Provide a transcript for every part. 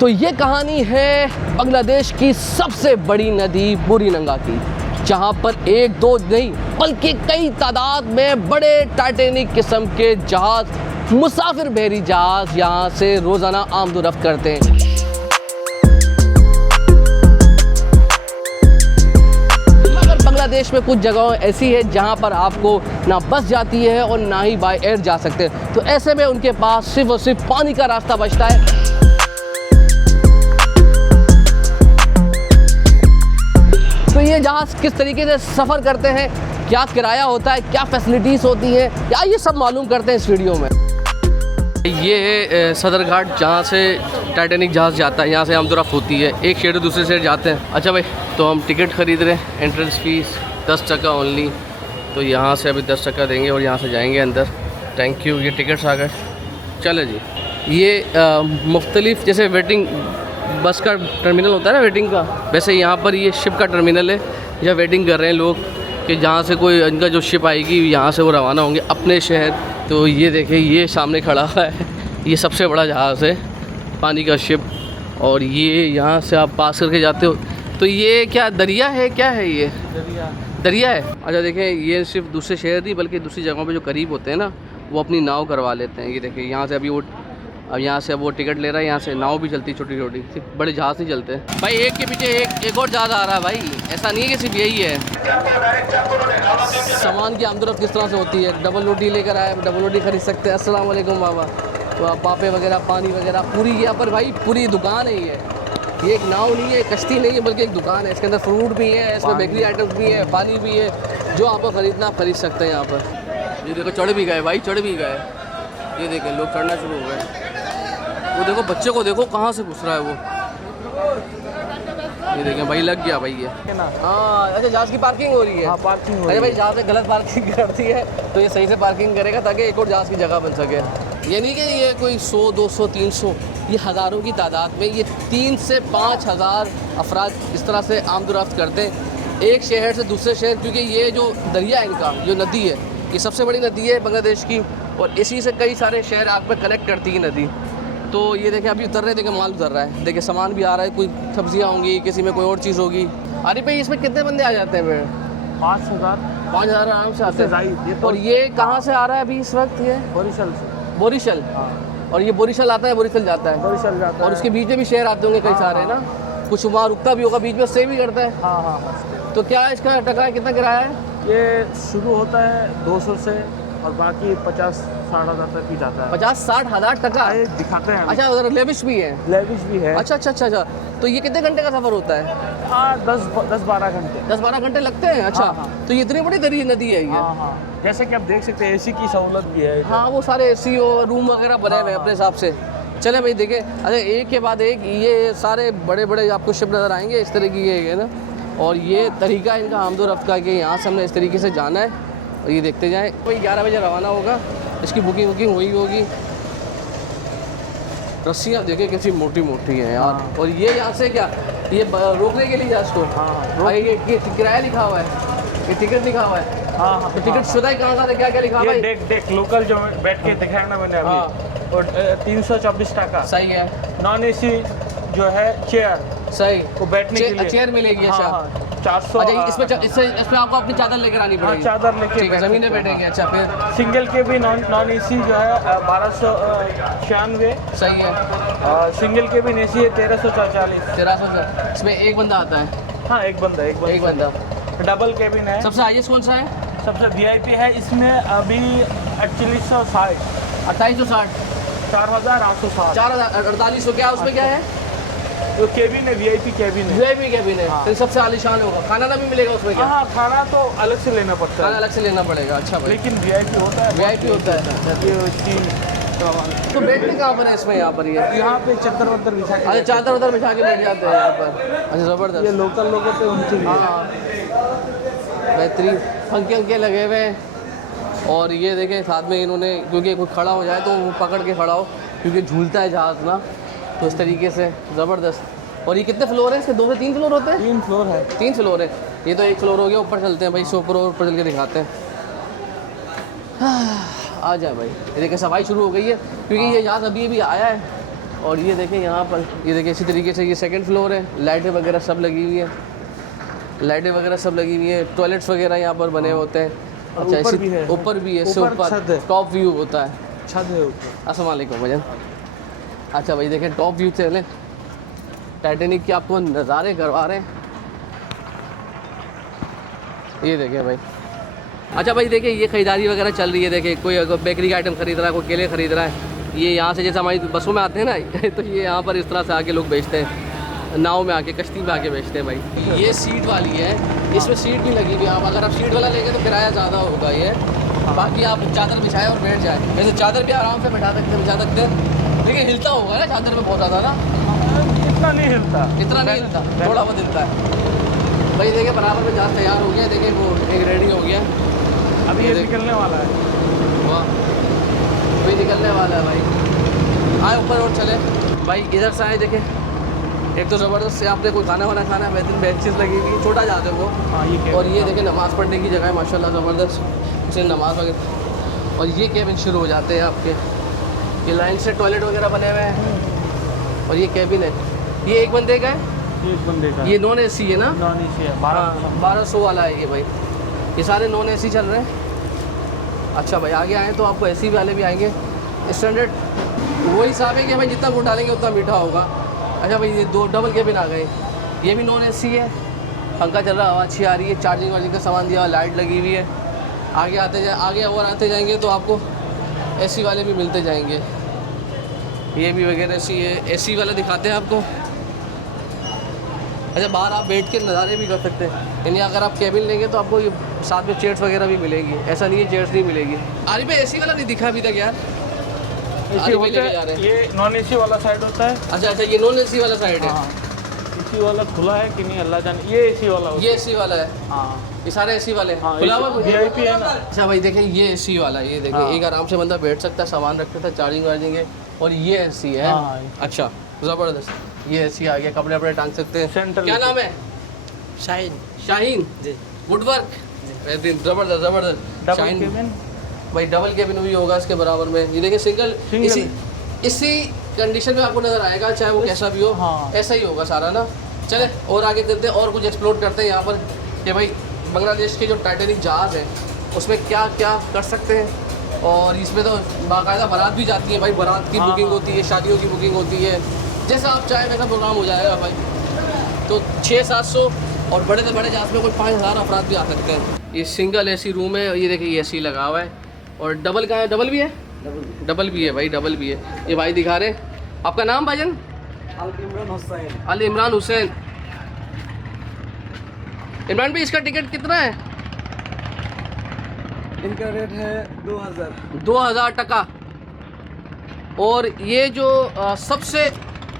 तो ये कहानी है बांग्लादेश की सबसे बड़ी नदी बुरीनंगा की, जहाँ पर एक दो नहीं बल्कि कई तादाद में बड़े टाइटैनिक किस्म के जहाज, मुसाफिर बहरी जहाज यहाँ से रोज़ाना आमदोरफ्त करते हैं। मगर बांग्लादेश में कुछ जगहों ऐसी है जहाँ पर आपको ना बस जाती है और ना ही बाय एयर जा सकते हैं, तो ऐसे में उनके पास सिर्फ और सिर्फ पानी का रास्ता बचता है। तो ये जहाज़ किस तरीके से सफ़र करते हैं, क्या किराया होता है, क्या फैसिलिटीज़ होती हैं, या ये सब मालूम करते हैं इस वीडियो में। ये है सदर घाट, जहाँ से टाइटैनिक जहाज़ जाता है, यहाँ से आमदोरफ्त होती है। एक शहर दूसरे शहर जाते हैं। अच्छा भाई, तो हम टिकट ख़रीद रहे हैं, एंट्रेंस फ़ीस 10 टका ओनली। तो यहाँ से अभी 10 टका देंगे और यहाँ से जाएंगे अंदर। थैंक यू, ये टिकट्स आ गए। चलो जी, ये मुख्तलिफ जैसे वेटिंग बस का टर्मिनल होता है ना वेटिंग का, वैसे यहाँ पर ये शिप का टर्मिनल है, जहाँ वेटिंग कर रहे हैं लोग कि जहाँ से कोई इनका जो शिप आएगी यहाँ से वो रवाना होंगे अपने शहर। तो ये देखिए, ये सामने खड़ा है, ये सबसे बड़ा जहाज़ है पानी का शिप, और ये यहाँ से आप पास करके जाते हो। तो ये क्या दरिया है, क्या है ये? दरिया है। अच्छा देखिए, ये सिर्फ दूसरे शहर नहीं बल्कि दूसरी जगहों पे जो करीब होते हैं ना, वो अपनी नाव करवा लेते हैं। ये देखिए, यहाँ से अभी वो अब यहाँ से वो टिकट ले रहा है, यहाँ से नाव भी चलती छोटी छोटी, सिर्फ बड़े जहाज़ नहीं चलते भाई। एक के पीछे एक और जहाज़ आ रहा है भाई, ऐसा नहीं है कि सिर्फ यही है। सामान की आमदोरफ्त किस तरह से होती है, डबल रोटी लेकर आए, डबल रोटी खरीद सकते हैं। अस्सलाम वालेकुम बाबा। तो पापे वगैरह, पानी वगैरह, पूरी यहाँ पर भाई पूरी दुकान है। ये एक नाव नहीं है, कश्ती नहीं है, बल्कि एक दुकान है। इसके अंदर फ्रूट भी है, इसमें बेकरी आइटम्स भी है, पानी भी है, जो आपको ख़रीदना आप खरीद सकते हैं यहाँ पर। ये देखो चढ़ भी गए भाई, चढ़ भी गए। ये देखें, लोग चढ़ना शुरू हो गए। वो देखो बच्चे को, देखो कहाँ से घुस रहा है वो। ये देखें भाई, लग गया भाई ये। हाँ अच्छा, जहाज़ की पार्किंग हो रही है। हाँ, पार्किंग हो रही है। अरे भाई, जहाँ से गलत पार्किंग करती है तो ये सही से पार्किंग करेगा ताकि एक और जहाज़ की जगह बन सके। ये नहीं कि ये कोई 100 200 300, ये हज़ारों की तादाद में ये 3 से 5 हज़ार अफराद इस तरह से आमदोरफ्त करते हैं एक शहर से दूसरे शहर। क्योंकि ये जो दरिया है इनका, जो नदी है, ये सबसे बड़ी नदी है बांग्लादेश की, और इसी से कई सारे शहर आप में कनेक्ट करती है नदी। तो ये देखें, अभी उतर रहे, देखें माल उतर रहा है, देखें सामान भी आ रहा है, कोई सब्जियां होंगी, किसी में कोई और चीज़ होगी। अरे भाई, इसमें कितने बंदे आ जाते हैं? 5,000 आराम से आते हैं। और ये कहाँ से आ रहा है अभी इस वक्त? ये बोरीशल से। बोरीशल। और ये बोरीशल आता है, बोरीशल जाता है, बोरीशल जाता है। और उसके बीच में भी शहर आते होंगे कई सारे ना, कुछ वहाँ रुकता भी होगा, बीच में स्टे भी करता है। हाँ। तो क्या इसका टका है, कितना किराया है? ये शुरू होता है 200 से और बाकी 50-60 हज़ार तक ही जाता है। 50-60 हज़ार टका दिखाते हैं। अच्छा, उधर लेविश भी है? लेविश भी है। अच्छा। तो ये कितने घंटे का सफ़र होता है? 10-12 घंटे। 10-12 घंटे लगते हैं। अच्छा। हाँ। तो ये इतनी बड़ी दरिया नदी है ये? हाँ। जैसे कि आप देख सकते हैं, एसी की सहूलत भी है। हाँ, वो सारे एसी और रूम वगैरह बने हुए हैं अपने हिसाब से। चले भाई, देखें। अच्छा, एक के बाद एक ये सारे बड़े बड़े आपको शिप नज़र आएंगे इस तरीके के है ना, और ये तरीका इनका आमदोरफ्त का कि यहाँ से हमने इस तरीके से जाना है, और ये देखते जाएँ। कोई 11 बजे रवाना होगा, इसकी बुकिंग हुई होगी। रस्सियाँ देखें कैसी मोटी मोटी हैं यार। और ये यहाँ से क्या, ये रोकने के लिए जहाज़ को? हाँ। ये किराया लिखा हुआ है, ये टिकट लिखा हुआ है। हाँ। तो टिकट शुदा ही कहाँ का, क्या क्या लिखा हुआ है? देख लोकल जो बैठ के दिखाया ना मैंने अभी, और 324 टका। सही है। नॉन एसी जो है चेयर, सही, वो बैठने के लिए चेयर मिलेगी। अच्छा। 400। अच्छा, इसमें आपको अपनी चादर लेकर आनी पड़ेगी? चादर लेके, ठीक है, ज़मीन पे बैठेंगे। अच्छा, फिर सिंगल के भी नॉन एसी जो है 1296। सही है। सिंगल के भी एसी है 1344। 1300। इसमें एक बंदा आता है? हाँ, एक बंदा। डबल केबिन है। सबसे हाईएस्ट कौन सा है? सबसे वीआईपी है इसमें अभी 2860। 2860। 4860। 4800 क्या उसमें क्या है? तो केबिन है, वीआईपी केबिन है। वीआईपी केबिन है। फिर सबसे आलीशान होगा। खाना भी मिलेगा उसमें क्या? हाँ, खाना तो अलग से लेना पड़ता है। खाना अलग से लेना पड़ेगा। अच्छा भाई, लेकिन वीआईपी होता है। वीआईपी होता है। तो बैठने कहाँ पर है इसमें? यहाँ पर यहाँ पे चादर वादर बिछा के। अच्छा, चादर बिछा के बैठ जाते हैं यहाँ पर। अच्छा, ज़बरदस्त। ये लोकल लोगों पे उनके लिए। हाँ, बेहतरीन पंखे लगे हुए हैं। और ये देखें साथ में इन्होंने, क्योंकि कोई खड़ा हो जाए तो वो पकड़ के खड़ा हो, क्योंकि झूलता है जहाज़ ना, तो इस तरीके से ज़बरदस्त। और ये कितने फ्लोर हैं इसके? 2 से 3 फ्लोर होते हैं? 3 फ्लोर है। 3 फ्लोर है। ये तो 1 फ्लोर हो गया, ऊपर चलते हैं भाई, ऊपर चल के दिखाते हैं। आ जाए भाई, ये देखिए सफाई शुरू हो गई है, क्योंकि ये जहाज़ अभी आया है और ये देखें यहाँ पर, ये देखें इसी तरीके से ये सेकंड फ्लोर है, लाइटें वगैरह सब लगी हुई है, लाइटें वगैरह सब लगी हुई है, टॉयलेट्स वगैरह यहाँ पर बने होते हैं। अच्छा ऊपर भी है, ऊपर भी है, इससे ऊपर टॉप व्यू होता है, छत है ऊपर। अस्सलाम वालेकुम भजन। अच्छा भाई देखें टॉप व्यू चलें, टाइटैनिक के आपको नज़ारे करवा रहे हैं, ये देखें भाई। अच्छा भाई देखिए ये ख़रीदारी वगैरह चल रही है, देखिए कोई अगर बेकरी का आइटम ख़रीद रहा है, कोई केले ख़रीद रहा है, ये यहाँ से जैसे हमारी बसों में आते हैं ना तो ये यहाँ पर इस तरह से आके लोग बेचते हैं, नाव में आके, कश्ती में आके बेचते हैं भाई। ये सीट वाली है, इसमें सीट भी लगी हुई है, आप अगर आप सीट वाला लेंगे तो किराया ज़्यादा होगा ये, बाकी आप चादर बिछाएं और बैठ जाए, वैसे चादर भी आराम से बिठा सकते हैं, लेकिन हिलता होगा ना चादर में बहुत ज़्यादा ना, इतना नहीं हिलता, थोड़ा बहुत हिलता है भाई। देखिए बराबर में जहाज़ तैयार हो गया, देखिए वो एक रेडी हो गया, अभी ये निकलने वाला है। वाह अभी निकलने वाला है भाई। आए ऊपर और चले भाई, इधर से आए देखें, एक तो ज़बरदस्त से आपने कोई खाना वाना खाना है, बेहतरीन बेंचेस लगी हुई, छोटा जाते वो। हाँ ये और ये देखें नमाज़ पढ़ने की जगह है माशाल्लाह ज़बरदस्त, इससे नमाज़ वगैरह। और ये केबिन शुरू हो जाते हैं आपके, ये लाइन से टॉयलेट वगैरह बने हुए हैं, और ये केबिन है, ये एक बंदे का है, ये एक बंदे का, ये नॉन AC है ना, नॉन AC है, 1200 वाला है ये भाई, ये सारे नॉन AC चल रहे हैं। अच्छा भाई आगे आए तो आपको AC वाले भी आएंगे, स्टैंडर्ड वही हिसाब है कि भाई जितना वोट डालेंगे उतना मीठा होगा। अच्छा भाई ये दो डबल केबिन आ गए, ये भी नॉन AC है, पंखा चल रहा है, हवा अच्छी आ रही है, चार्जिंग वार्जिंग का सामान दिया, लाइट लगी हुई है। आगे आगे और आते जाएंगे तो आपको AC वाले भी मिलते जाएंगे, ये भी वगैरह AC है, AC वाला दिखाते हैं आपको। अच्छा बाहर आप बैठ के नज़ारे भी कर सकते हैं, यानी अगर आप केबिन लेंगे तो आपको ये साथ में चेयर्स वगैरह भी मिलेगी, ऐसा नहीं है चेयर्स नहीं मिलेगी। अरे भाई AC वाला नहीं दिखा अभी तक यार, AC होता है, ये नॉन AC वाला साइड होता है। अच्छा ये नॉन AC वाला साइड है। AC वाला खुला है कि नहीं अल्लाह जाने, ये AC वाला होता है। ये AC वाला है, हाँ ये सारे AC वाले हैं, हाँ, खुला हुआ VIP है ना। अच्छा भाई देखें ये AC वाला, ये देखें हाँ। एक आराम से बंदा बैठ सकता है, सामान रख सकता है, चार्जिंग वार्जिंग है, और ये AC है। हाँ, अच्छा ज़बरदस्त, ये AC आ गया, कपड़े वपड़े टांग सकते हैं। सेंट्रल क्या नाम है? शाहीन जी। वुडवर्क, बेहतरीन ज़बरदस्त ज़बरदस्त। डबल शाहीन केबिन, भाई डबल केबिन भी होगा इसके बराबर में, ये देखिए सिंगल इसी कंडीशन में आपको नज़र आएगा, चाहे वो कैसा भी हो। हाँ। ऐसा ही होगा सारा ना। चले और आगे चलते हैं और कुछ एक्सप्लोर करते हैं यहाँ पर कि भाई बांग्लादेश के जो टाइटैनिक जहाज़ है उसमें क्या क्या कर सकते हैं, और इसमें तो बाकायदा बारात भी जाती है भाई, बारात की बुकिंग होती है, शादियों की बुकिंग होती है, जैसा आप चाहें वैसा प्रोग्राम हो जाएगा भाई। तो 600-700 और बड़े से बड़े जहाज़ में कोई 5000 अफराद भी आ सकते हैं। ये सिंगल AC रूम है, ये देखिए ये AC लगा हुआ है, और डबल का है, डबल भी है, डबल भी है भाई, डबल भी है। ये भाई दिखा रहे हैं, आपका नाम भाईजान? अल इमरान हुसैन। इमरान भाई इसका टिकट कितना है? इनका रेट है 2000 टका। और ये जो सबसे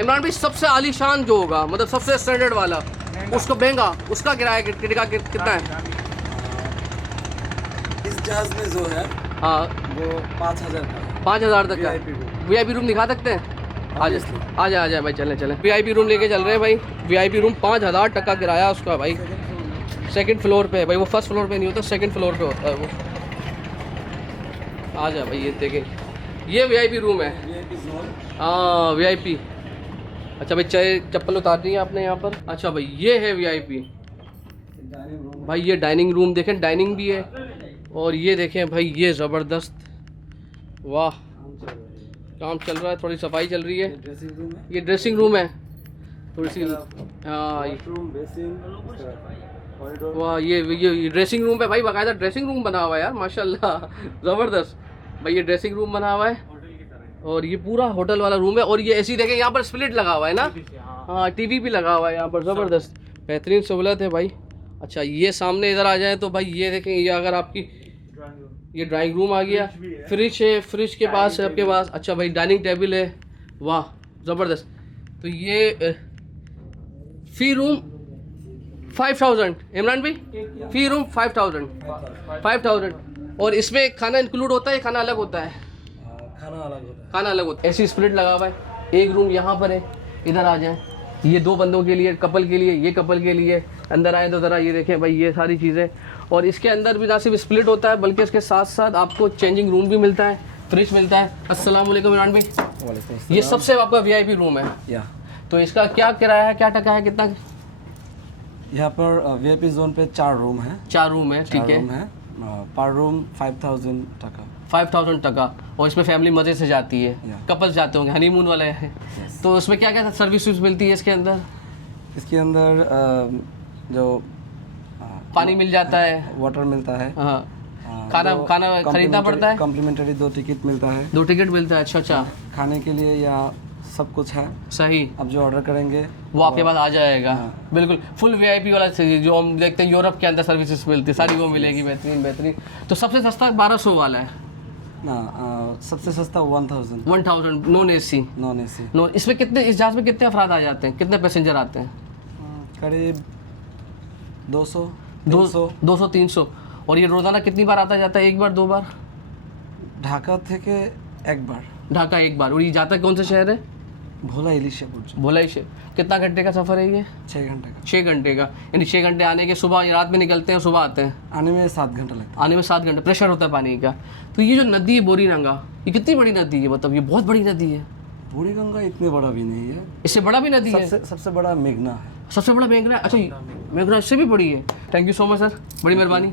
इमरान भाई सबसे आलीशान जो होगा, मतलब सबसे स्टैंडर्ड वाला, उसको महंगा, उसका किराया कितना है? इस जहाज में जो है हाँ वो 5000 का 5000 तक का। VIP room. VIP रूम दिखा सकते हैं? आ जाए भाई, चलें VIP रूम लेके चल रहे हैं भाई। VIP रूम 5000 टका किराया उसका भाई, सेकंड फ्लोर पे है भाई, वो फर्स्ट फ्लोर पे नहीं होता, सेकंड फ्लोर पे होता है वो। आ जा भाई, ये देखें ये VIP रूम है। VIP zone. हाँ VIP। अच्छा भाई चाहे चप्पल उतारनी है आपने यहाँ पर। अच्छा भाई ये है VIP डाइनिंग रूम। भाई, ये डाइनिंग रूम देखें, डाइनिंग भी है, और ये देखें भाई ये ज़बरदस्त, वाह काम चल रहा है, थोड़ी सफाई चल रही है। ड्रेसिंग रूम है। ये ड्रेसिंग रूम है थोड़ी सी, हाँ रूम, बेसिन, कॉरिडोर। वाह ये ड्रेसिंग रूम पे भाई, बाकायदा ड्रेसिंग रूम बना हुआ है यार माशाल्लाह, ज़बरदस्त भाई, ये ड्रेसिंग रूम बना हुआ है, और ये पूरा होटल वाला रूम है। और ये AC देखें यहाँ पर स्प्लिट लगा हुआ है ना, हाँ TV भी लगा हुआ है यहाँ पर, ज़बरदस्त बेहतरीन सहूलत है भाई। अच्छा ये सामने इधर आ जाए तो भाई ये देखें, ये अगर आपकी ये ड्राइंग रूम आ गया, फ्रिज है, फ्रिज के पास है आपके पास। अच्छा भाई डाइनिंग टेबल है, वाह ज़बरदस्त। तो ये फ़ी रूम 5000 इमरान भाई, फ़ी रूम 5000। और इसमें खाना इंक्लूड होता है, खाना अलग होता है? खाना अलग होता है। खाना अलग होता है। ऐसी स्प्लिट लगा हुआ है, एक रूम यहाँ पर है, इधर आ जाएं, ये 2 बंदों के लिए, कपल के लिए, ये कपल के लिए। अंदर आए तो ज़रा ये देखें भाई ये सारी चीज़ें। और इसके अंदर भी ना सिर्फ स्प्लिट होता है बल्कि इसके साथ साथ आपको चेंजिंग रूम भी मिलता है, फ्रिज मिलता है। अस्सलाम वालेकुम इमरान भाई। वालेकुम ये अस्सलाम। सबसे आपका वीआईपी रूम है, या तो इसका क्या किराया है, क्या टका है, कितना? यहाँ पर वीआईपी जोन पे 4 रूम है। 4 रूम है, ठीक है। रूम है पर रूम 5000 टका। 5000 टका, और इसमें फैमिली मज़े से जाती है, Yeah. कपल्स जाते होंगे, हनीमून वाले हैं। तो उसमें क्या क्या सर्विस मिलती है इसके अंदर? इसके अंदर जो पानी मिल जाता है, वाटर मिलता है। हाँ, खाना खरीदना पड़ता है, कॉम्प्लीमेंटरी 2 टिकट मिलता है। 2 टिकट मिलता है, अच्छा। खाने के लिए यहाँ सब कुछ है। सही, अब जो ऑर्डर करेंगे वो आपके पास आ जाएगा। हाँ। बिल्कुल फुल वीआईपी वाला जो हम देखते हैं यूरोप के अंदर सर्विसेज मिलती है, सारी वो मिलेगी, बेहतरीन। तो सबसे सस्ता 1200 वाला है ना, सबसे सस्ता 1000 1000 नॉन एसी। Non AC. इसमें कितने, इस जहाज़ में कितने अफराद आ जाते हैं, कितने पैसेंजर आते हैं? करीब 200 300। 200-300। और ये रोज़ाना कितनी बार आता जाता है, 1 बार 2 बार? ढाका থেকে একবার, ढाका 1 बार। और ये जाता है कौन सा शहर है? भोला इलिशा पहुंचे। भोलाई से। कितना घंटे का सफ़र है ये? 6 घंटे का। 6 घंटे का, यानी 6 घंटे आने के, सुबह रात में निकलते हैं, सुबह आते हैं, आने में 7 घंटा लगता आने में 7 घंटे। प्रेशर होता है पानी का। तो ये जो नदी है बोरीनंगा, ये कितनी बड़ी नदी है, मतलब ये बहुत बड़ी नदी है। है। बूढ़ी गंगा इतने बड़ा भी नहीं है। इससे बड़ा भी नदी है? सबसे बड़ा मेघना है। सबसे बड़ा मेघना है, अच्छा मेघना इससे भी बड़ी है। Thank you so much sir, बड़ी मेहरबानी।